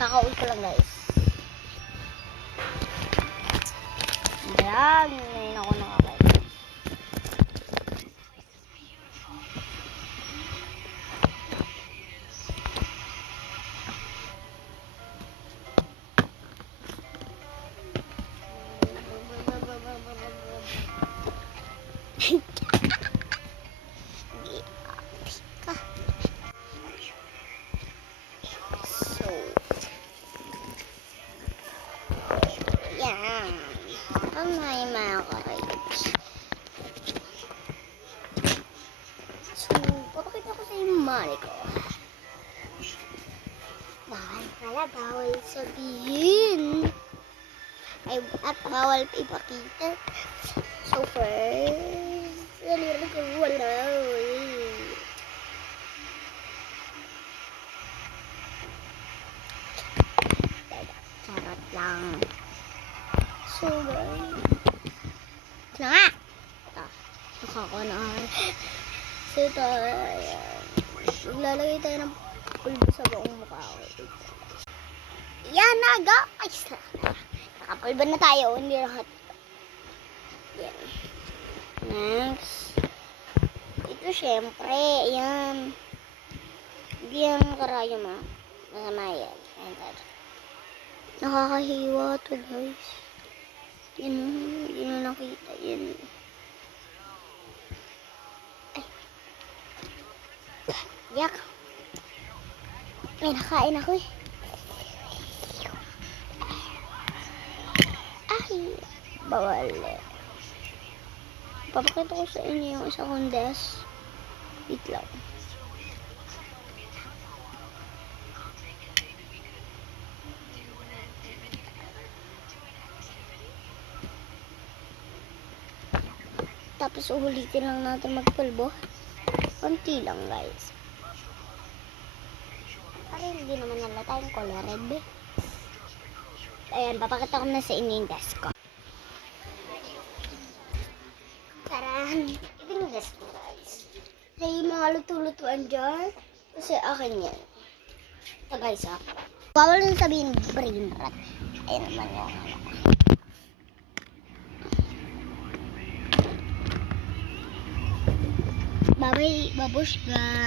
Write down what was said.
Kaka-uwi ko lang guys. Ayan, ngayon ako nakakain. Yan. Ang mga ka-rides. So, papakita ko sa inyo yung money ko. Bawal sabihin. At bawal ipakita. So, first, dalirin ko wala. Charot lang. So, guys. Ito nga. Ito. Nakakanahan. So, ito. Ayan. Maglalagay tayo ng pulbo sa buong mukha ko. Yan na, guys. Nakapulbo na tayo. Hindi lahat. Yan. Next. Ito, syempre. Ayan. Hindi yan karayo ma. Masama yan. Ayan tayo. Nakakahiwa to guys. Yan, hindi na nakita yan. Ay. Yak. May nakain ako eh. Ay. Bawal eh. Papakita ko sa inyo yung isa kong desk. Wait lang. Tapos ulitin lang natin magpulbo. Konti lang guys. Parang hindi naman nalata yung color red eh. Ayan, papakita ko na sa inyo yung desk ko. Taran! Ito yung desk ko guys. May mga luto-lutuan dyan. Kasi akin yan. Ito guys ha. Bawal nang sabihin brain rot. Ayan naman yung ano. Bye-bye, babush guys.